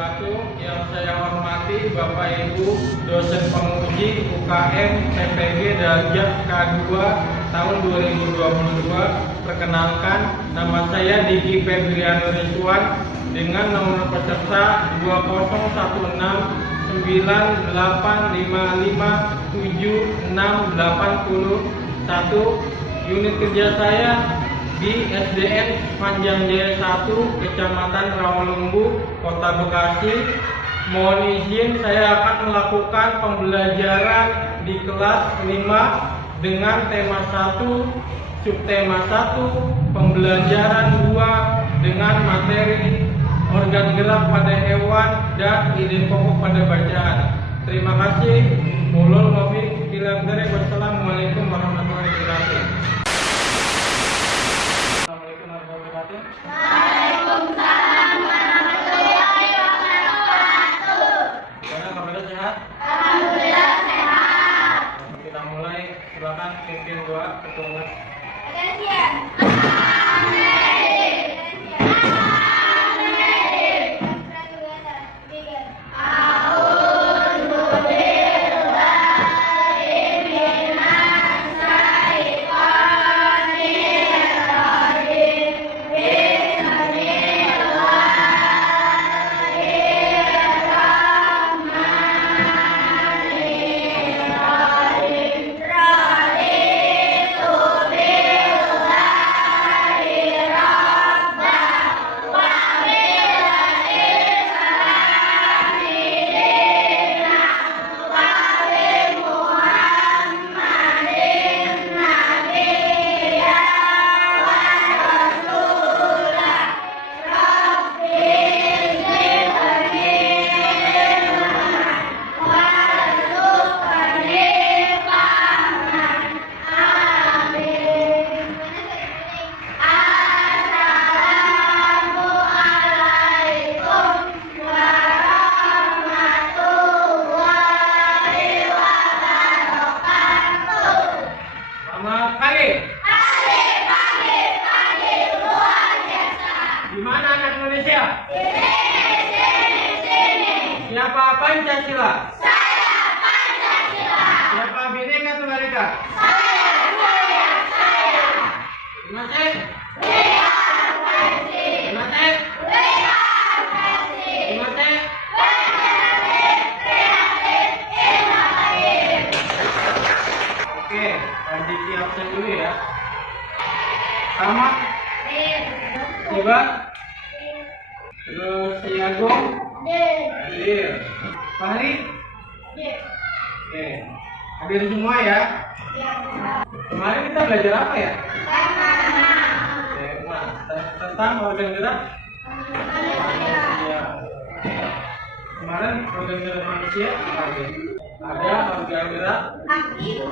wabarakatuh. Yang saya hormati Bapak Ibu dosen penguji UKM PPG Darjah K2 tahun 2022. Perkenalkan, nama saya Diki Febriano Rizwan dengan nomor peserta 20168557681. Unit kerja saya di SDN Panjang Jaya 1, Kecamatan Rawalumbu, Kota Bekasi. Mohon izin, saya akan melakukan pembelajaran di kelas 5 dengan tema 1, subtema 1, pembelajaran 2 dengan materi organ gerak pada hewan dan ide pokok pada bacaan. Terima kasih. Ulul taufiq wal hidayah. Wassalamualaikum warahmatullahi wabarakatuh. Waalaikumsalam warahmatullahi wabarakatuh. Gimana kabarnya, sehat? Alhamdulillah sehat. Kita mulai, silakan pimpin doa ketua. Gimana anak Indonesia? Siapa Pancasila? Saya Pancasila. Siapa Bhinneka Tunggal Ika? Saya. Terima kasih. Terima kasih. Terima kasih. Oke, kondisi absen dulu ya. Selamat. Coba. Terus si Agung. Hadir. Fahri. Oke. Hadir semua ya. Kemarin kita belajar apa ya? Tema tentang organ gerak. Ya. Kemarin organ gerak manusia apa aja? Ada organ gerak aktif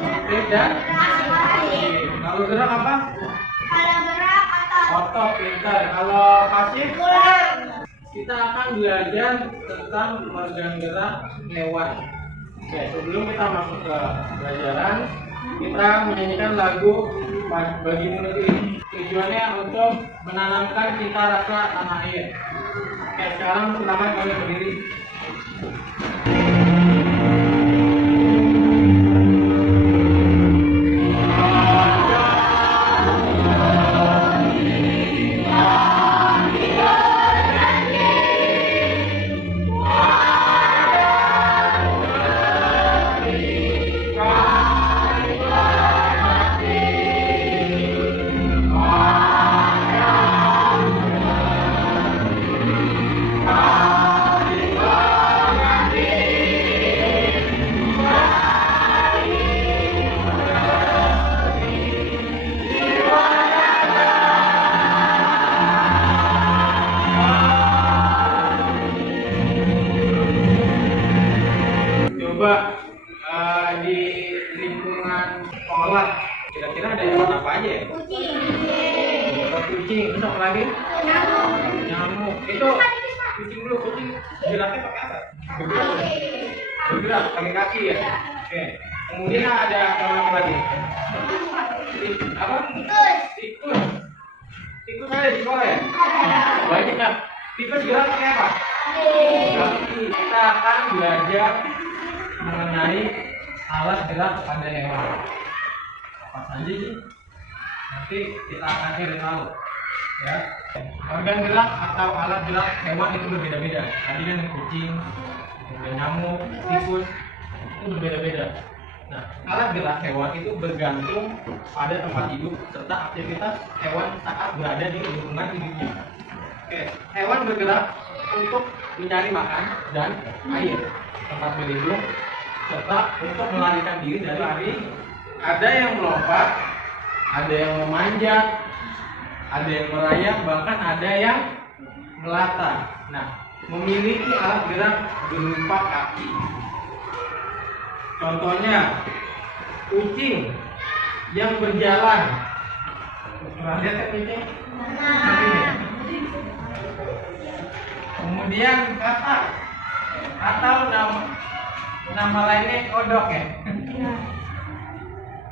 dan pasif. Kalau gerak apa? Otot, pintar. Kalau pasif, kita akan belajar tentang organ gerak hewan. Oke, sebelum kita masuk ke pelajaran, kita menyanyikan lagu Bagimu Negeri. Tujuannya untuk menanamkan cinta rasa tanah air. Oke, sekarang silakan kalian berdiri. Coba di lingkungan sekolah kira-kira ada hewan apa aja ya? Kucing, terus apa lagi? Nyamuk. Itu kucing dulu, kucing geraknya pakai apa? Bergerak, pakai kaki ya? Oke. Kemudian ada hewan apa lagi? Apa? Tikus. Tikus ada di sekolah ya? Banyak. Tikus gerak pakai apa? akan belajar mengenai alat gerak pada hewan. Apa saja sih? Nanti kita akan cari tahu. Ya, organ gerak atau alat gerak hewan itu berbeda-beda. Tadi kan kucing, ada nyamuk, tikus, itu berbeda-beda. Nah, alat gerak hewan itu bergantung pada tempat hidup serta aktivitas hewan saat berada di lingkungan hidupnya. Oke, hewan bergerak untuk mencari makan dan air, tempat berlindung, serta untuk melarikan diri dari lari. Ada yang melompat, ada yang memanjat, ada yang merayap, bahkan ada yang melata. Nah, memiliki alat gerak berupa kaki. Contohnya, kucing yang berjalan. Pernah lihat kan kucing? Kemudian katak atau nama lainnya kodok ya.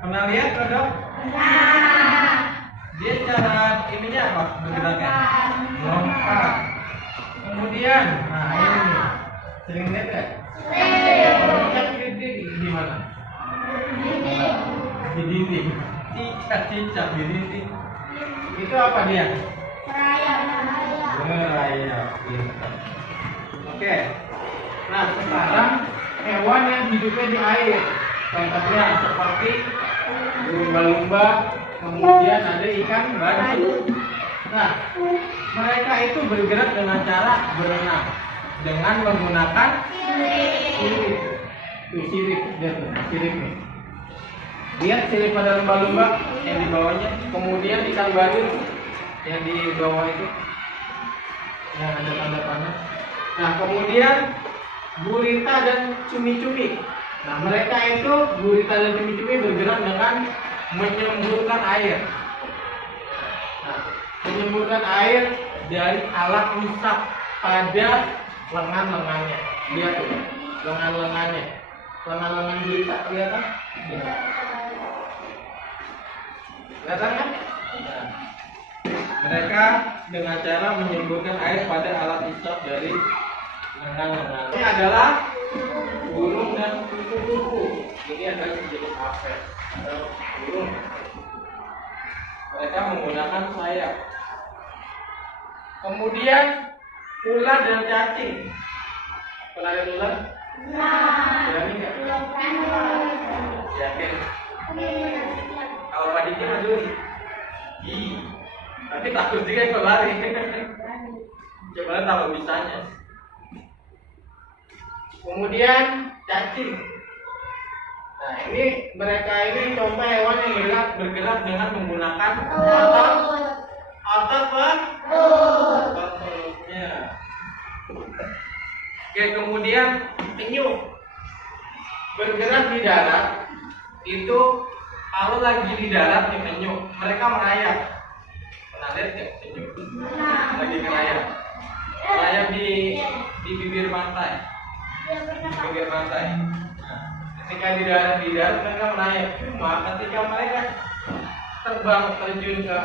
Pernah lihat kodok? Dia cara ininya apa? Bergeraknya? Lompat. Kemudian, nah ini nih. Sering lihat kan? Di mana? Di dinding. Cicak di dinding. Itu apa dia? Merayap. Oke. Nah, sekarang hewan yang hidupnya di air. Contohnya seperti lumba-lumba, kemudian ada ikan batu. Nah, mereka itu bergerak dengan cara berenang dengan menggunakan sirip. Tuh sirip, sirip nih. Lihat sirip pada lumba-lumba yang di bawahnya, kemudian ikan badut yang di bawah itu yang ada tanda panah. Nah, kemudian gurita dan cumi-cumi. Nah, mereka itu gurita dan cumi-cumi bergerak dengan menyemburkan air. Nah, menyemburkan air dari alat usap pada lengan-lengannya. Lihat tuh, lengan-lengannya. Lengan-lengan gurita kelihatan? Kelihatan kan? Nah, mereka dengan cara menyemburkan air pada alat usap dari lengan-lengan. Ini adalah burung dan kupu-kupu. Ini adalah jenis apes atau burung. Mereka menggunakan sayap. Kemudian ular dan cacing. Pernah lihat ular? Berani nggak? Yakin? Kalau Pak Diki mah dulu. Tapi takut juga kalau lari. Coba tahu bisanya. Kemudian cacing. Nah, ini mereka ini contoh hewan yang bergerak dengan menggunakan otot perutnya. Oke, kemudian penyu bergerak di darat. Itu kalau lagi di darat nih penyu, mereka merayap. Pernah lihat nggak penyu? Lagi merayap. Merayap di bibir pantai. Bibir pantai. Nah, ketika di darat mereka merayap. Cuma ketika mereka terbang terjun ya.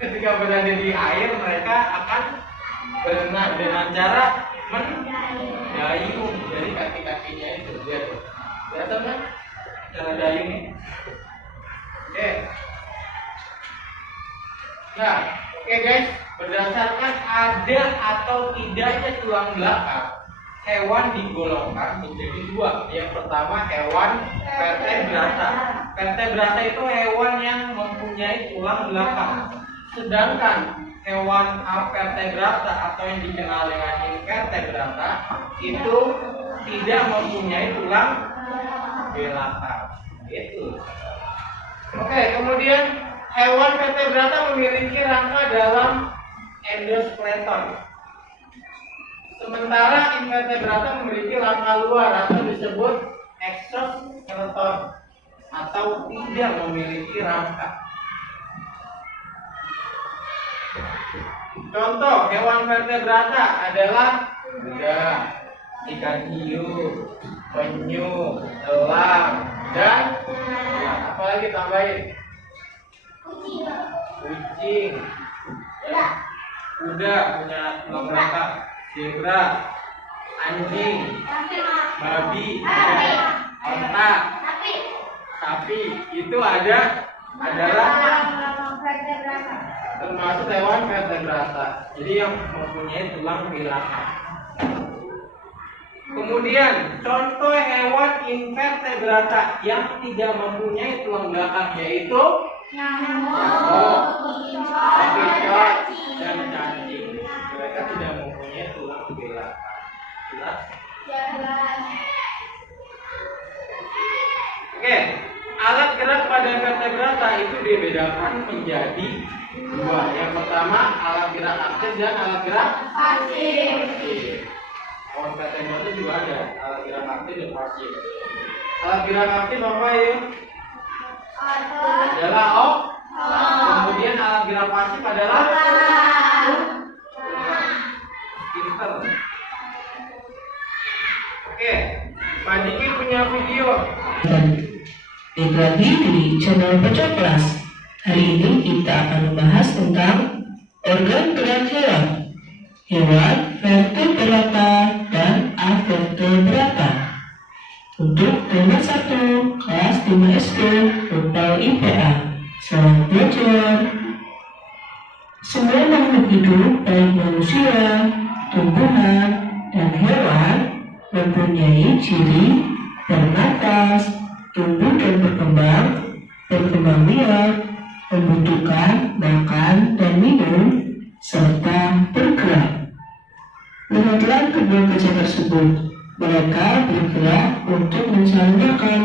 Ketika berada di air, mereka akan berenang dengan cara mendayung. Jadi kaki-kakinya itu lihat. Kelihatan kan? Cara dayung ini. Oke. Nah, oke guys, berdasarkan ada atau tidaknya tulang belakang, hewan digolongkan menjadi dua. Yang pertama hewan vertebrata. Vertebrata itu hewan yang mempunyai tulang belakang. Sedangkan hewan avertebrata atau yang dikenal dengan invertebrata itu tidak mempunyai tulang belakang. Itu. Oke, kemudian hewan vertebrata memiliki rangka dalam endoskeleton. Sementara invertebrata memiliki rangka luar atau disebut exoskeleton atau tidak memiliki rangka. Contoh hewan vertebrata adalah kuda, ikan hiu, penyu, elang, dan apalagi tambahin? Kucing, kuda punya tulang belakang, zebra, anjing, babi, onta, sapi. Itu adalah termasuk hewan vertebrata. Jadi yang mempunyai tulang belakang. Kemudian contoh hewan invertebrata yang tidak mempunyai tulang belakang yaitu nyamuk, bekicot, dan cacing. Mereka tidak mempunyai tulang belakang. Jelas? Oke, alat gerak pada vertebrata itu dibedakan menjadi dua. Yang pertama alat gerak aktif dan alat gerak pasif. Hewan vertebrata juga ada alat gerak aktif dan pasif. Alat gerak aktif apa ya? Adalah kemudian alat gerak pasif adalah pinter. Oke, Pak Diki punya video. Balik lagi di channel Pojok Kelas. Hari ini kita akan membahas tentang organ gerak hewan. Hewan vertebrata dan avertebrata. Untuk tema 1 kelas 5 SD total IPA. Selamat belajar. Semua makhluk hidup baik manusia, tumbuhan, dan hewan mempunyai ciri bernapas, tumbuh dan berkembang, berkembang biak, membutuhkan makan dan minum, serta bergerak. Lihatlah kedua gajah tersebut. Mereka bergerak untuk mencari makan.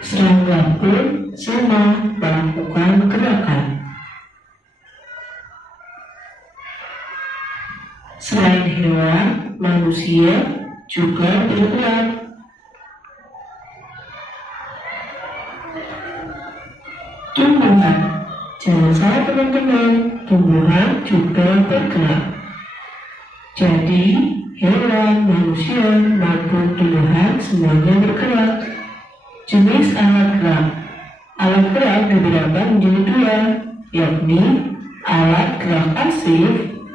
Serangga pun sama melakukan gerakan. Selain hewan, manusia juga bergerak. Tumbuhan, jangan salah teman-teman, tumbuhan juga bergerak. Jadi, hewan, manusia, maupun tumbuhan semuanya bergerak. Jenis alat gerak. Alat gerak dibedakan menjadi dua, yakni alat gerak pasif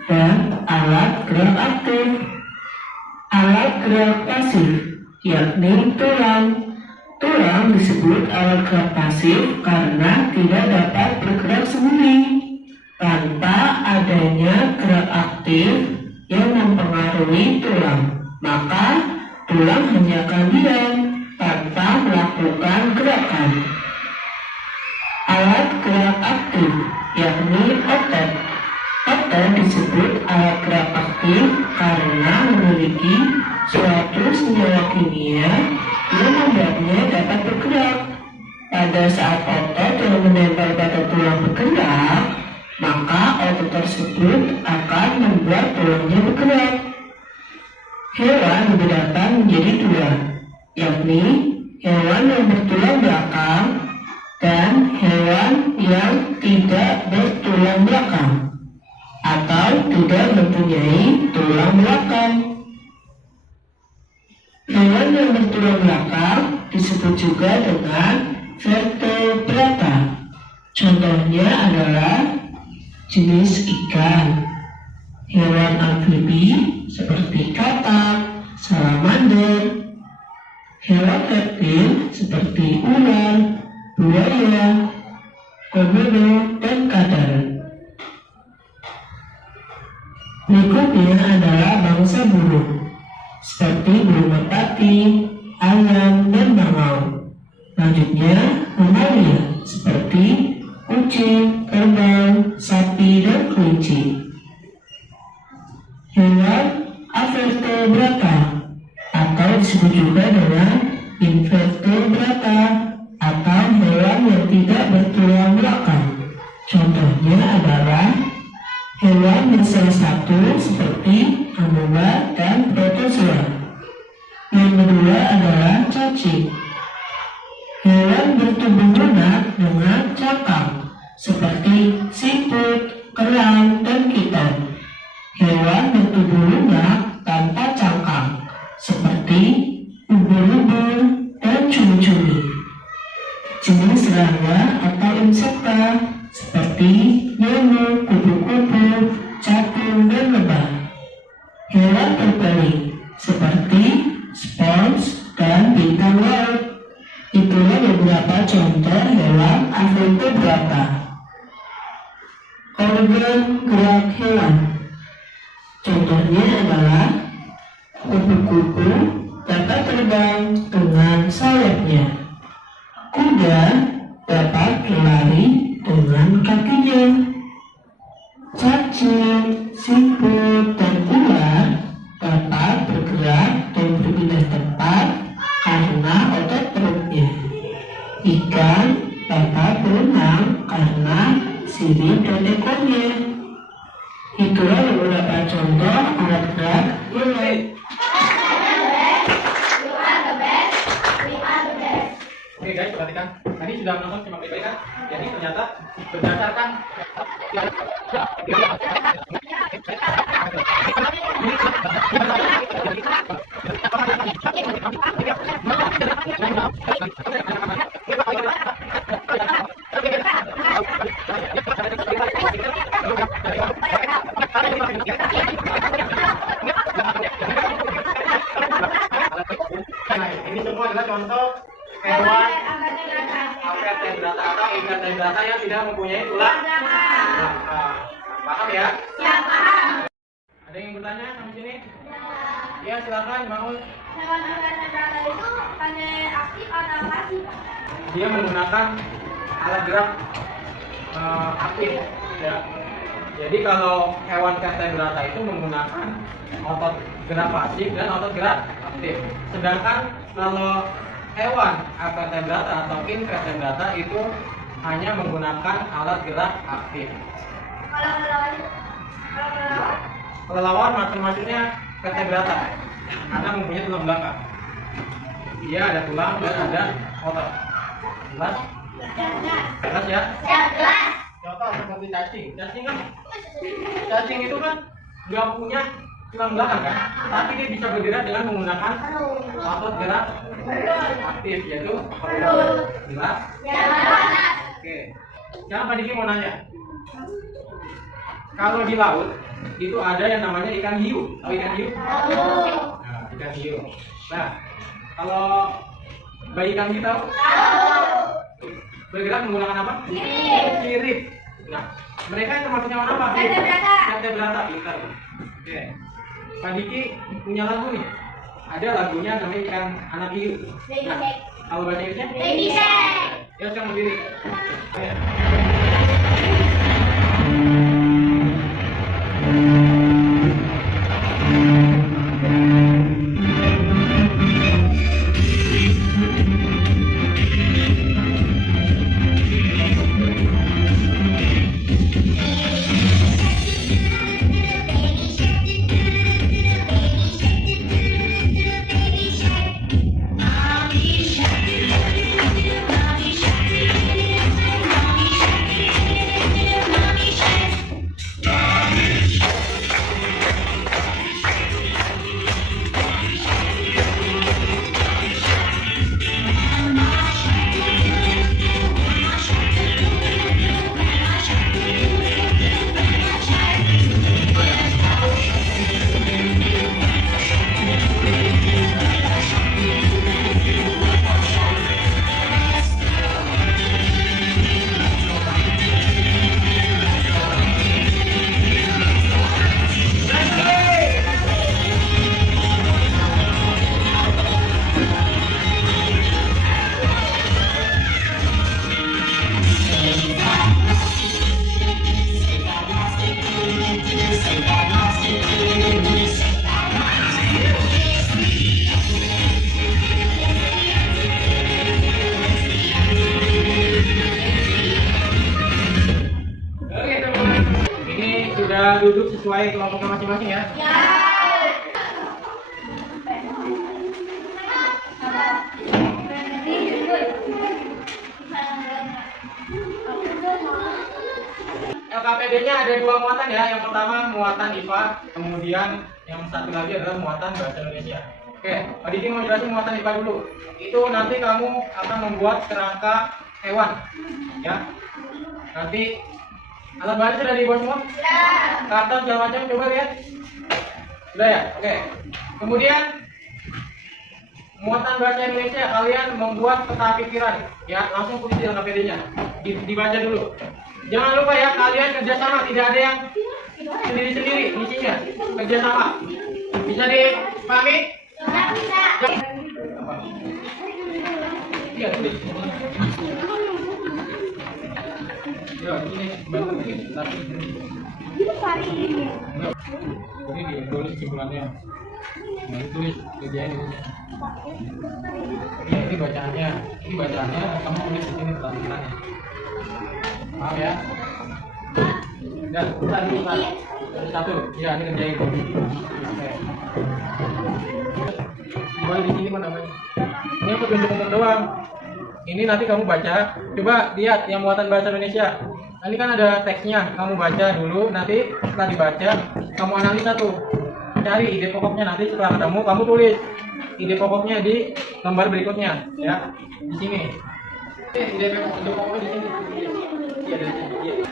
dan alat gerak aktif. Alat gerak pasif, yakni tulang. Tulang disebut alat gerak pasif karena tidak dapat bergerak sendiri tanpa adanya gerak aktif yang mempengaruhi tulang. Maka tulang hanya akan diam tanpa melakukan gerakan. Alat gerak aktif, yakni otot. Otot disebut alat gerak aktif karena memiliki suatu senyawa kimia yang membuatnya dapat bergerak. Pada saat otot yang menempel pada tulang bergerak, maka otot tersebut akan membuat tulangnya bergerak. Hewan dibedakan menjadi dua, yakni hewan yang bertulang belakang dan hewan yang tidak bertulang belakang atau tidak mempunyai tulang belakang. Hewan yang bertulang belakang disebut juga dengan vertebrata. Contohnya adalah jenis ikan, hewan amfibi seperti katak, salamander, hewan reptil seperti ular, buaya, komodo, dan kadal. Berikutnya adalah bangsa burung seperti burung merpati, ayam, dan bangau. Selanjutnya mamalia seperti kucing, kerbau, sapi, dan kelinci. Hewan avertebrata atau disebut juga dengan invertebrata atau hewan yang tidak bertulang belakang. Contohnya adalah hewan bersel satu seperti amoeba dan protozoa. Yang kedua adalah cacing. Hewan bertubuh lunak dengan cangkang seperti siput, kerang, dan kiton. Hewan bertubuh lunak tanpa cangkang seperti ubur-ubur dan cumi-cumi. Jenis serangga atau insekta seperti nyamuk, kupu-kupu, capung, dan lebah. sekali, seperti spons dan bintang laut. Itulah beberapa contoh hewan invertebrata. Organ gerak hewan. Contohnya adalah kupu-kupu dapat terbang dengan sayapnya. Kuda dapat berlari dengan kakinya. Cacing, siput, dan ular dapat bergerak dan berpindah tempat karena otot perutnya. Ikan dapat berenang karena sirip dan ekornya. Itulah beberapa contoh alat gerak hewan. Oke guys, perhatikan. Tadi sudah menonton simak baik-baik kan? Jadi ternyata berdasarkan ini semua adalah contoh hewan invertebrata atau invertebrata yang tidak mempunyai tulang. Paham ya? Ya, paham. Ada yang bertanya sampai sini? Ya silakan, mau. Hewan invertebrata itu hanya aktif atau pasif? Dia menggunakan alat gerak aktif. Ya. Jadi kalau hewan vertebrata itu menggunakan otot gerak pasif dan otot gerak aktif. Sedangkan kalau hewan vertebrata atau invertebrata itu hanya menggunakan alat gerak aktif. Kalau Kelelawar maksudnya vertebrata karena mempunyai tulang belakang. Dia ada tulang dan ada otot. Jelas? Jelas ya? jelas. Contoh seperti cacing. Cacing itu kan nggak punya tulang belakang kan, tapi dia bisa bergerak dengan menggunakan otot gerak aktif yaitu perut. Jelas? Jelas. Oke. Sekarang Pak Diki mau nanya. Kalau di laut itu ada yang namanya ikan hiu. Tahu ikan hiu? Nah, ikan hiu. Nah, kalau bayi ikan hiu tahu? Bergerak menggunakan apa? Sirip. Nah, mereka itu termasuk hewan apa? Vertebrata. Vertebrata. Pintar. Oke. Pak Diki punya lagu nih. Ada lagunya namanya ikan anak hiu. Nah, kalau bahasa Inggrisnya? Baby shark. Ya sekarang berdiri. Ayo. Sudah duduk sesuai kelompoknya masing-masing ya. LKPD-nya ada dua muatan ya. Yang pertama muatan IPA, kemudian yang satu lagi adalah muatan bahasa Indonesia. Oke, Pak Diki mau jelasin muatan IPA dulu. Itu nanti kamu akan membuat kerangka hewan, ya. Nanti alat bahannya sudah dibuat semua? Sudah. Karton segala macam coba lihat. Sudah ya? Oke. Kemudian muatan bahasa Indonesia kalian membuat peta pikiran, ya langsung tulis dengan KPD-nya, dibaca dulu. Jangan lupa ya kalian kerjasama, tidak ada yang sendiri-sendiri isinya, kerjasama. Bisa dipahami? Bisa. Iya tulis. Ya ini bantu tapi ini ditulis kesimpulannya. Nah, tulis kerjain ini. Ini bacaannya, kamu tulis di sini pertanyaan. Maaf ya. Dan satu, ya ini kerjain. Oke. Coba di sini mana namanya? Ini aku tunjuk doang. Ini nanti kamu baca. Coba lihat yang muatan bahasa Indonesia. Ini kan ada teksnya, kamu baca dulu. Nanti setelah dibaca, kamu analisa tuh. Cari ide pokoknya, nanti setelah ketemu kamu tulis ide pokoknya di lembar berikutnya, ya di sini. Ide pokoknya di sini. Iya di sini. Iya.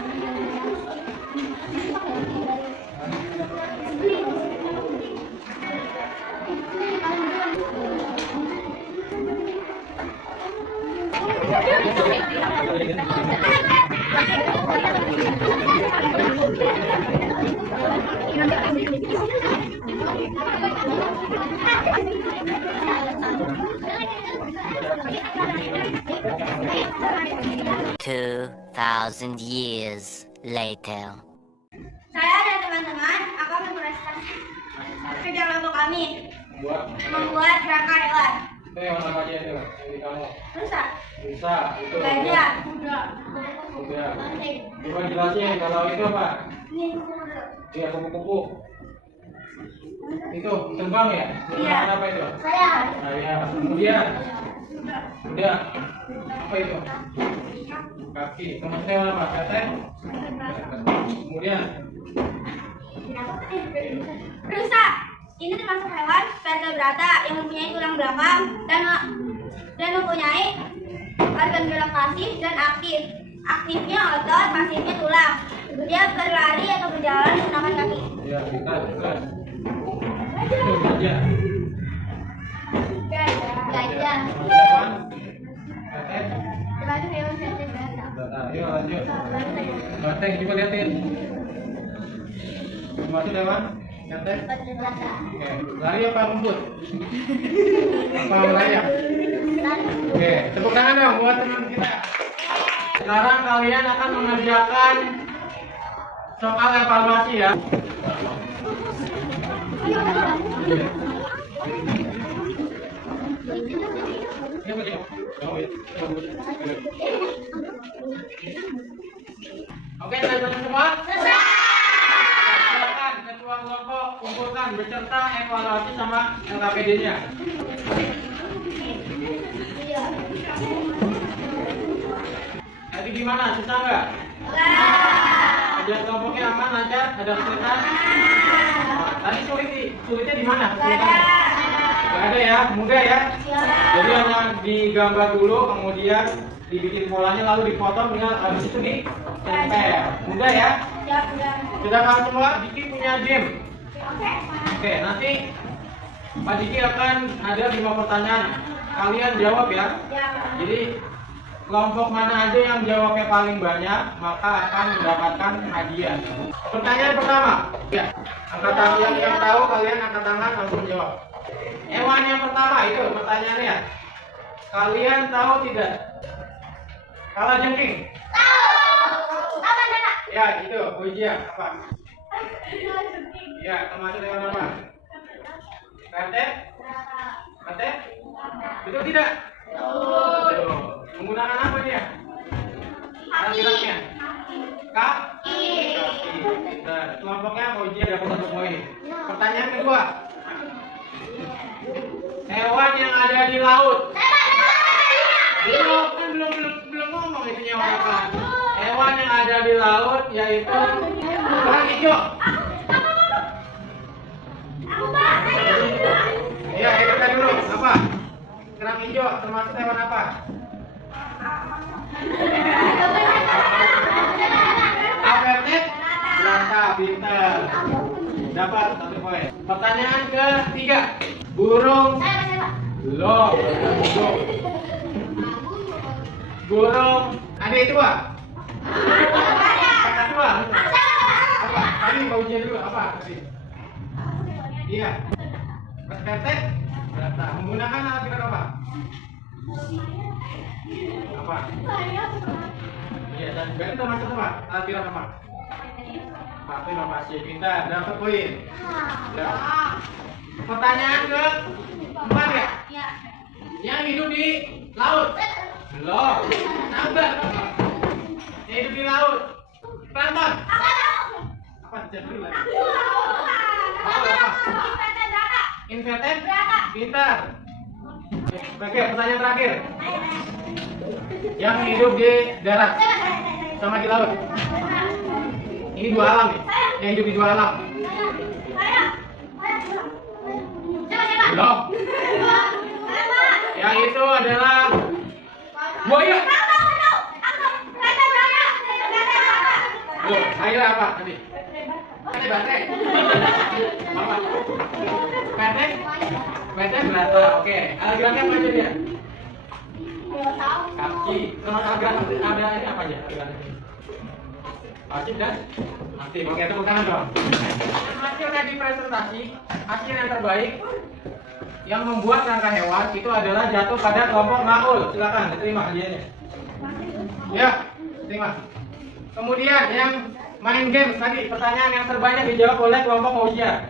2,000 years later. Saya dan teman-teman akan menuliskan kerja kelompok kami membuat kerangka hewan. Itu yang mana aja itu? Yang di kamu? Rusa, Itu. gajah, Udah. Coba jelasin kalau itu apa? ini kuku. Iya kupu-kupu. Itu terbang ya? Iya. Apa itu? Saya. Saya. Kemudian. Udah. Apa itu? Kaki. Teman-teman hewan apa? Katanya. Kemudian. Rusa, ini termasuk hewan vertebrata yang mempunyai tulang belakang dan mempunyai organ gerak pasif dan aktif. Aktifnya otot, pasifnya tulang. Dia berlari atau berjalan menggunakan kaki. Ya, kita. Itu gajah. Gajah. Hewan. Katanya. Termasuk hewan vertebrata. Ayo lanjut. Banteng coba liatin. Termasuk hewan. Banteng. Vertebrata. Oke, lari apa rumput? Apa lari ya? Oke, tepuk tangan dong buat teman kita. Sekarang kalian akan mengerjakan soal evaluasi ya. Oke, teman-teman semua? Silakan ketua kelompok kumpulkan beserta evaluasi sama LKPD-nya. Tadi gimana? Susah nggak? Kerja kelompoknya aman, lancar, ada kesulitan? Tadi sulitnya di mana? Nggak ada ya, mudah ya. Jadi hanya digambar dulu, kemudian dibikin polanya, lalu dipotong, tinggal habis itu ditempel. Mudah ya? Sudah kamu semua? Diki punya game. Oke, nanti Pak Diki akan ada 5 pertanyaan. Kalian jawab ya. Jadi kelompok mana aja yang jawabnya paling banyak, maka akan mendapatkan hadiah. Pertanyaan pertama, ya, angkat tangan yang tahu, kalian angkat tangan langsung jawab. Hewan yang pertama itu pertanyaannya, kalian tahu tidak? Kalajengking. Tahu. Apa nama? Ya, itu ujian apa? Ya, termasuk hewan apa? Kate? Kate? Betul tidak? Betul. Menggunakan apa dia? Geraknya? Kaki. Nah, kelompoknya ujian dapat 1 poin. Pertanyaan kedua. Hewan yang ada di laut. Belum ngomong itu hewan apa. Hewan yang ada di laut yaitu kerang hijau. Iya, kita dulu. Apa? Kerang hijau termasuk hewan apa? Apa? Rata, pintar. dapat 1 poin. Pertanyaan ketiga. Burung belum. Burung adik tua. Kakak tua. Apa? Tadi mau ujian dulu apa? Tadi. Iya. Perspektif berata. Menggunakan alat pintar apa? Apa? Iya, dan juga kita masuk apa? Alat pintar apa? Satu inovasi pintar, dapat poin. Ya. Pertanyaan keempat ya? Yang hidup di laut. Belum. Sabar. Yang hidup di laut. Plankton. Apa? Cek dulu lagi. Invertebrata. Pintar. Oke, pertanyaan terakhir. Yang hidup di darat sama di laut. Ini 2 alam nih. Yang hidup di 2 alam. Belum. Yang itu adalah buaya. Loh, akhirnya apa tadi? Tadi baterai. Apa? Baterai? Baterai berata. Oke. Alirannya apa aja dia? Kaki. Kalau aliran ada ini apa aja? Alirannya. Pasif dan aktif. Oke, tepuk tangan dong. Hasil tadi presentasi, hasil yang terbaik yang membuat rangka hewan itu adalah jatuh pada kelompok Maul. Silakan diterima hadiahnya. Ya, terima. Kemudian yang main game tadi, pertanyaan yang terbanyak dijawab oleh kelompok Mausia.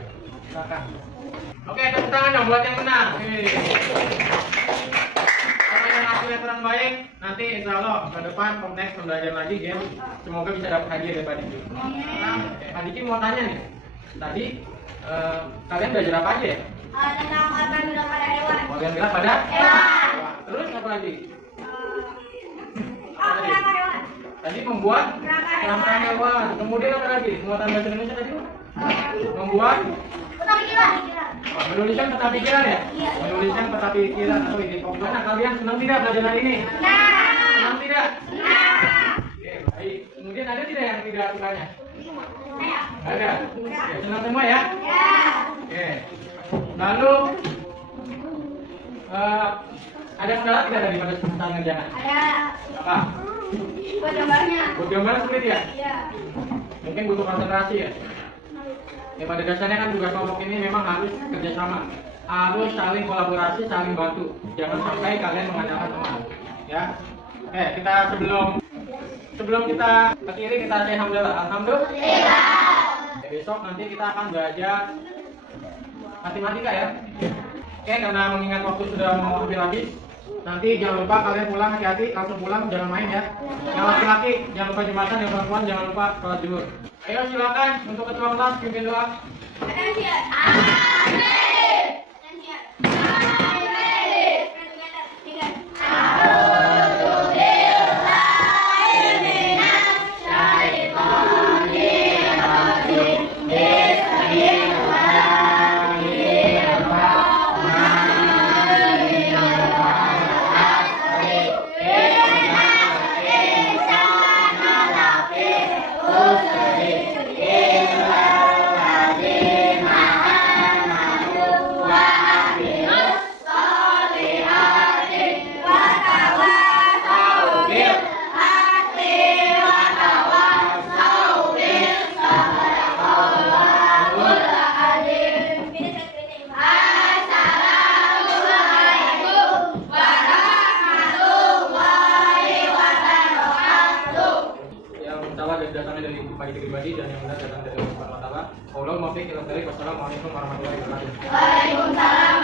Silakan. Oke, tepuk tangan dong buat yang menang. Pertanyaan hasil yang terbaik nanti insya Allah ke depan next belajar lagi game. Semoga bisa dapat hadiah dari Pak Diki. Nah, Pak Diki mau tanya nih. Tadi kalian belajar apa aja ya? Tentang organ gerak pada hewan. Organ gerak pada Hewan. Terus apa lagi? Kerangka hewan. Tadi membuat kerangka hewan. Kemudian apa lagi? Muatan bahasa Indonesia tadi? Membuat Peta pikiran. menuliskan peta pikiran ya? Iya. Menuliskan peta pikiran atau ide. Bagaimana kalian senang tidak belajar hari ini? Senang tidak? Oke, baik. Kemudian ada tidak yang tidak sukanya? Ada. Ya, senang semua ya? Oke. Lalu ada kendala tidak tadi pada saat ngerjakan? Ada. Apa? Buat gambarnya. Buat gambaran sulit ya? Iya. Mungkin butuh konsentrasi ya? Ya pada dasarnya kan tugas kelompok ini memang harus kerjasama, harus saling kolaborasi, saling bantu. Jangan sampai kalian mengandalkan teman. Ya. Kita sebelum kita akhiri kita say alhamdulillah. Alhamdulillah. Besok nanti kita akan belajar matematika ya. Karena mengingat waktu sudah mau hampir habis, nanti jangan lupa kalian pulang hati-hati, langsung pulang, jangan main ya. Yang laki-laki jangan lupa jumatan, yang perempuan jangan lupa sholat zuhur. Ayo silakan untuk ketua kelas pimpin doa. Attention. Amin. Attention. Amin. Datangnya dari Pak Diki pribadi dan yang benar datang dari Allah Subhanahu wa taala. Wassalamualaikum warahmatullahi wabarakatuh. Waalaikumsalam.